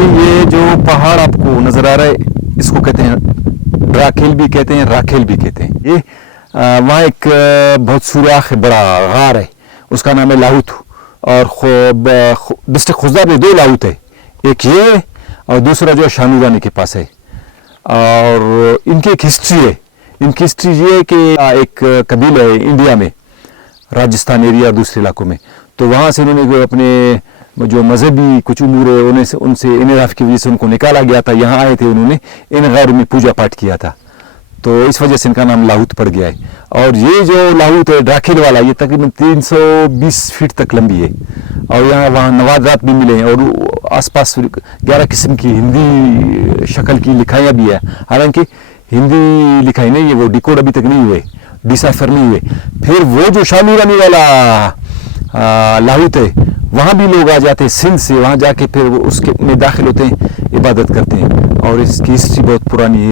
नाज़रीन ये जो पहाड़ आपको नज़र आ रहा है इसको कहते हैं राखेल भी कहते हैं, राखेल भी कहते हैं। ये वहाँ एक बहुत सुराख बड़ा गार है, उसका नाम है लाहौत। और डिस्ट्रिक्ट खुजदा में 2 लाहौत है, एक ये और दूसरा जो शानूरानी के पास है। और इनकी एक हिस्ट्री है, इनकी हिस्ट्री ये है कि एक कबीला है इंडिया में, राजस्थान एरिया दूसरे इलाकों में, तो वहाँ से इन्होंने अपने जो मजहबी कुछ उमूर है उनसे इनराफ की वजह से उनको निकाला गया था। यहाँ आए थे, उन्होंने इन गैर में पूजा पाठ किया था, तो इस वजह से इनका नाम लाहौत पड़ गया है। और ये जो लाहौत है राखेल वाला, ये तकरीबन 320 फीट तक लंबी है। और यहाँ वहाँ नवादात भी मिले हैं और आसपास 11 किस्म की हिंदी शक्ल की लिखाइयाँ भी है। हालांकि हिंदी लिखाई नहीं है, वो डिकोड अभी तक नहीं हुए, डिसाइफर नहीं हुए। फिर वो जो शानूरानी वाला लाहौत है, वहाँ भी लोग आ जाते हैं सिंध से, वहाँ जाके फिर उसके में दाखिल होते हैं, इबादत करते हैं। और इसकी हिस्ट्री बहुत पुरानी है।